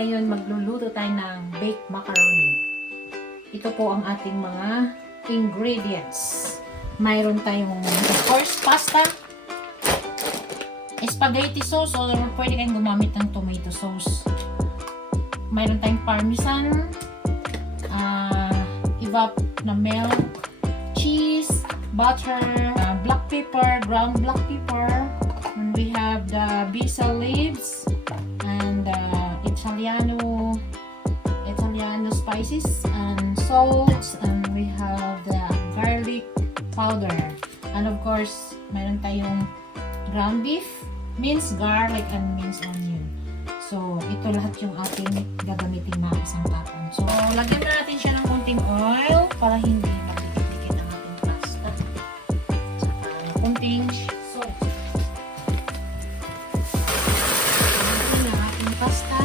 ngayon magluluto tayo ng baked macaroni. Ito po ang ating mga ingredients. Mayroon tayong, of course, pasta, spaghetti sauce, or pwede kayong gumamit ng tomato sauce. Mayroon tayong parmesan, evap na milk, cheese, butter, black pepper, ground black pepper, and we have the basil leaves, and Italiano spices and salts, and we have the garlic powder, and of course mayroon tayong ground beef, minced garlic, and minced onion. So ito lahat yung ating gagamitin na sangkapan. So lagyan na natin siya ng konting oil para hindi magdikit-dikit ang ating pasta. Saka konting salt. Lagyan na ating pasta.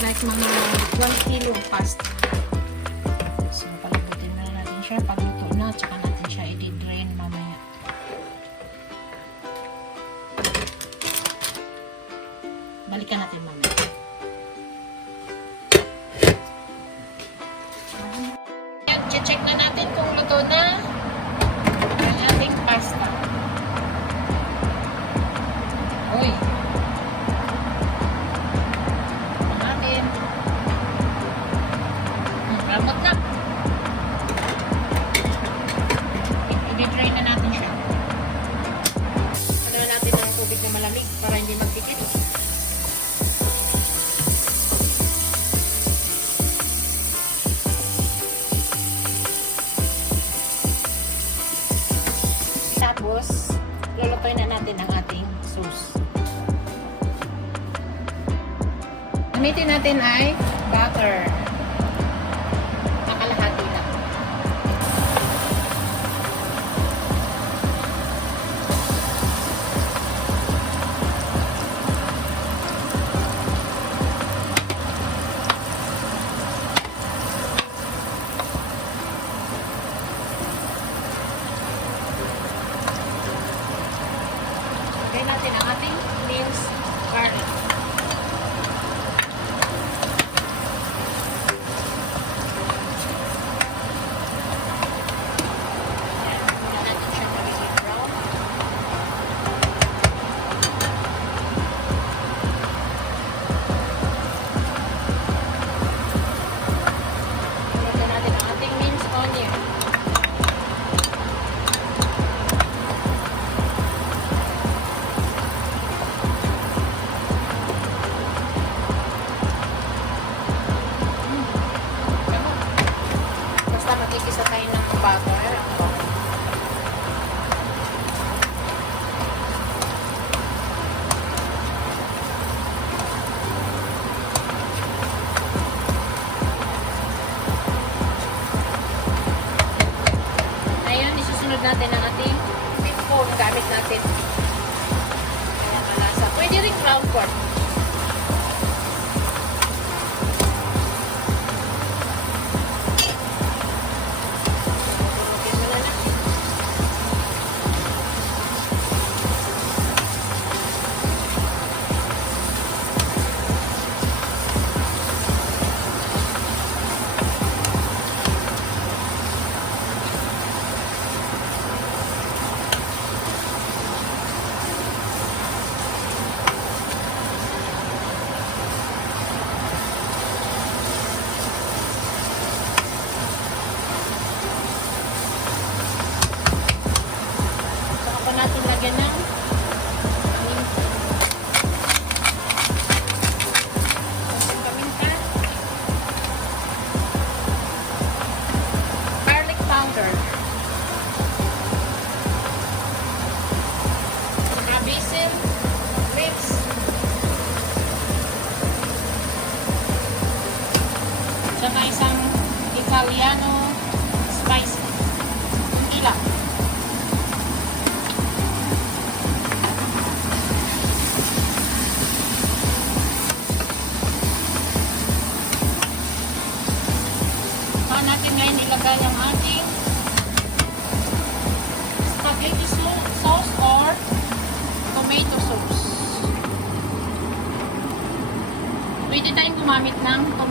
Like mga 1 kilo pasta. So, palagutin na natin siya. Pagluto na, tsaka natin siya i-drain mamaya. Balikan natin mamaya. Yan, check na natin kung luto na ang ating pasta. Uy! Ramot na. I-drain na natin siya. Ano natin ng tubig na malamig para hindi magdikit. Tapos, lulutuin na natin ang ating sauce. Gamitin natin ay butter. Lagay natin ang ating minced garlic. Muna natin siya magiging brown. Lagyan natin ang ating minced onion. Magkikisa tayo ng butter. Ngayon, isusunod natin ang ating beef bone gamit natin. Kaya malasa. Pwede rin ground pork.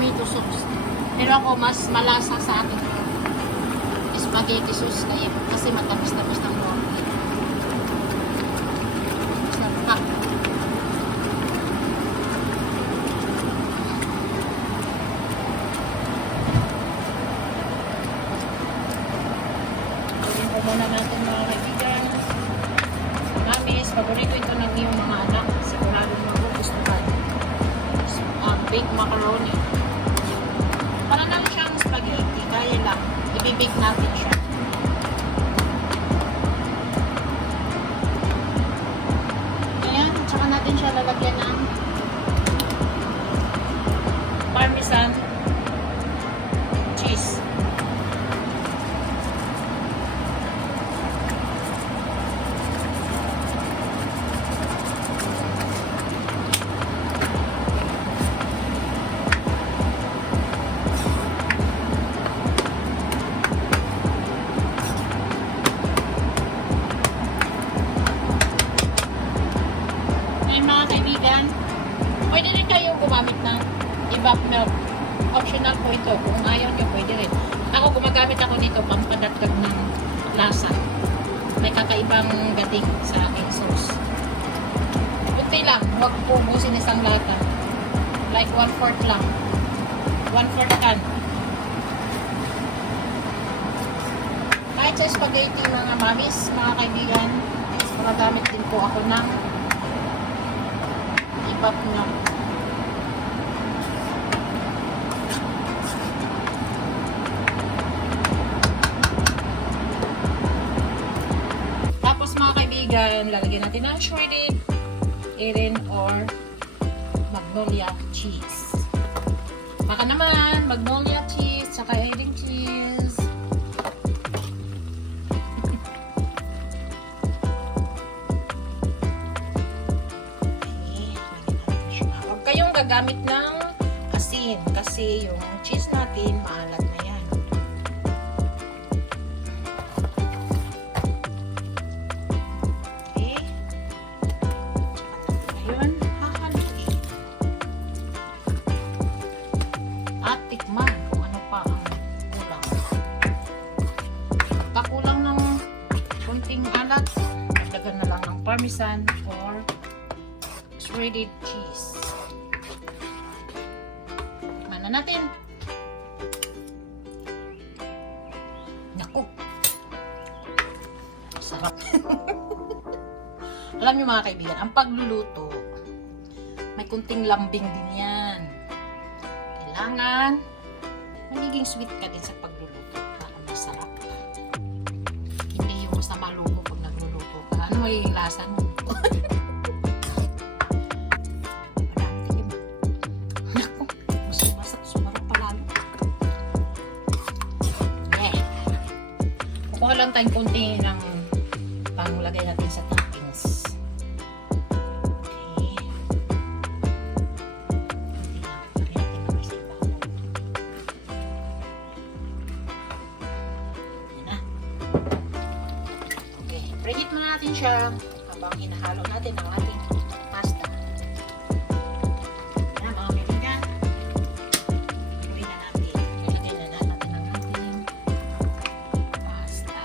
tomato sauce. Pero ako, mas malasa sa akin spaghetti sauce kasi matamis-tamis ng ground beef. Sarap. Gawin po muna natin mga kaibigan. Mamis, paborito ito ng iyong mga anak. Siguradong magugustuhan. Baked macaroni. Para lang siyang spaghetti. Kaya lang, ibibake natin siya. Ayan, tsaka natin siya lalagyan ng parmesan cheese. Mga kaibigan, pwede rin kayong gumamit ng evap milk. Optional po ito. Kung ayaw nyo, pwede rin. Ako, gumagamit ako dito pampadagdag ng lasa. May kakaibang gating sa aking sauce. Kunti lang. Huwag po ubusin isang lata. Like 1/4 lang. 1/4 can. Kahit sa spaghetti mga mamis, mga kaibigan, magagamit din po ako ng evap milk. Tapos mga kaibigan, lalagyan natin ng shredded Erin or magnolia cheese. Baka naman, magnolia cheese, saka Erin cheese. Huwag kayong gagamit ng asin kasi yung cheese natin maalat na yan. Okay. Ngayon, hahaluin. At tikman kung ano pa ang kulang. Kakulang ng konting alat, dagdagan na lang ng parmesan or shredded cheese. Tikman na natin. Naku! Sarap. Alam niyo mga kaibigan, ang pagluluto, may kunting lambing din yan. Kailangan, magiging sweet ka din sa pagluluto para masarap. Hindi yung basta malubo pag nagluluto ka. Ano magiging lasa mo? Kuha lang tayong konti ng panglagay natin sa toppings. Okay. Konti lang. Pari natin naman sa iba. Yan na. Okay. Preheat muna natin siya habang hinahalo natin ang ating pasta. Yan mga kaibigan. Gawin na natin. Ilagay na natin ang ating pasta.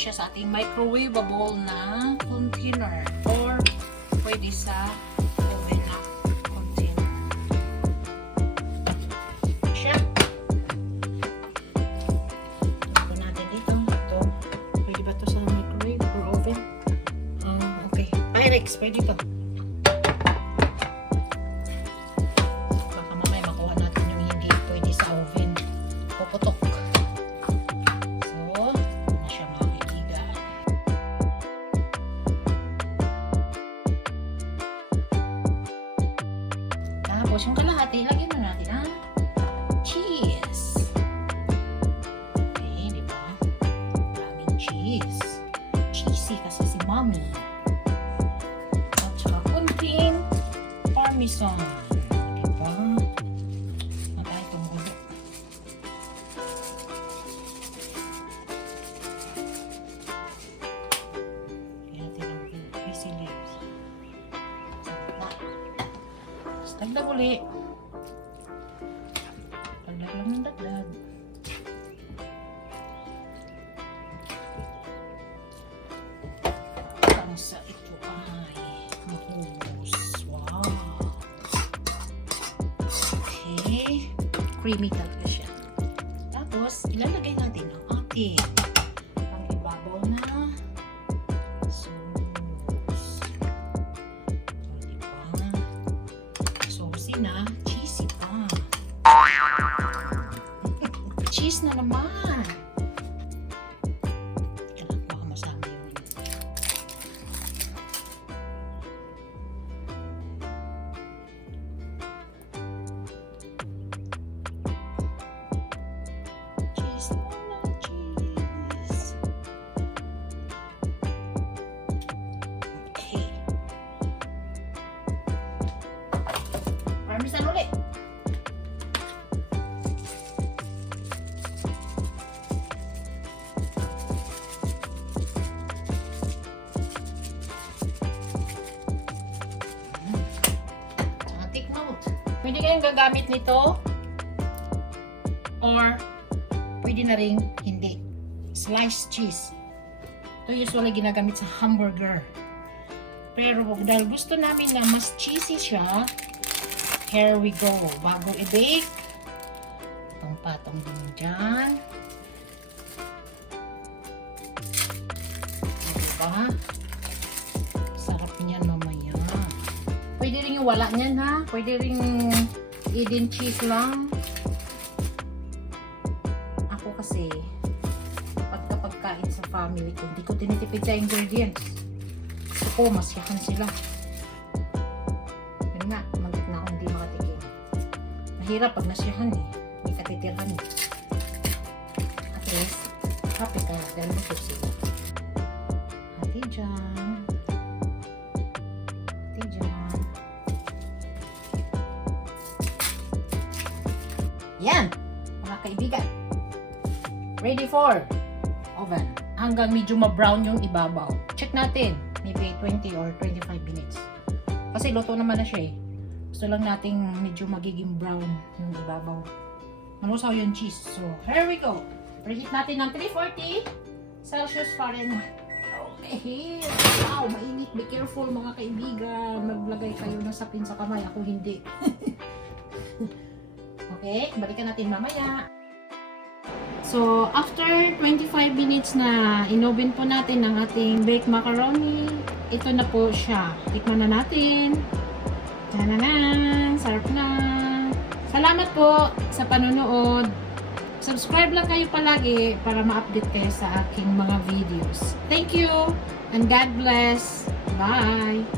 Siya sa ating microwavable na container or pwede sa oven na container. Siya. Ito natin dito. Ito. Pwede ba ito sa microwave or oven? Okay. Pyrex. Pwede ito. Baka mamaya makuha natin yung hindi pwede sa oven. Puputok. Tapos yung kalahati, lagyan na natin ang cheese. Okay, di ba? Maraming cheese. Cheesy kasi si mommy. At saka kunting parmesan. Di ba? Na tayo tumulo. Kaya natin ang crispy leaves. Dagdag uli. Dagdag lang ng dagdag. Ang sa ito ay mahubos. Wow! Okay. Creamy talaga siya. Tapos, ilalagay natin ang ating pang-ibabaw na sauce. Saucy na, cheesy pa. Cheese na naman. Kailangan baka masama yun. Cheese na cheese. Okay. Parmesan ulit. Take note. Pwede kayong gagamit nito or pwede na rin hindi. Sliced cheese. Ito usually ginagamit sa hamburger. Pero dahil gusto namin na mas cheesy siya, here we go. Bago i-bake, itong patong din dyan. Diba? Sarap niyan mamaya. Pwede rin yung wala niyan ha. Pwede rin hidden cheese lang. Ako kasi, kapag kain sa family ko, hindi ko tinitipid sa ingredients. Gusto ko, masyahan sila. Yun nga, mantik na akong hindi makatikim. Mahirap pag nasyahan eh. May katitirhan eh. At least, happy ka dahil gusto sila. Hati dyan. Hati dyan. Yan! Mga kaibigan. Ready for oven. Hanggang medyo ma-brown yung ibabaw. Check natin. Maybe 20 or 25 minutes. Kasi luto naman na siya eh. Gusto lang nating medyo magiging brown yung ibabaw. Malusaw yung cheese. So, here we go. Preheat natin ng 340 Celsius Fahrenheit. Okay. Wow, mainit. Be careful mga kaibigan. Maglagay kayo ng sapin sa kamay. Ako hindi. Okay, balikan natin mamaya. So, after 25 minutes na inoven po natin ang ating baked macaroni, ito na po siya. Tikman na natin. Tananan! Sarap na! Salamat po sa panonood. Subscribe lang kayo palagi para ma-update kayo sa aking mga videos. Thank you and God bless. Bye!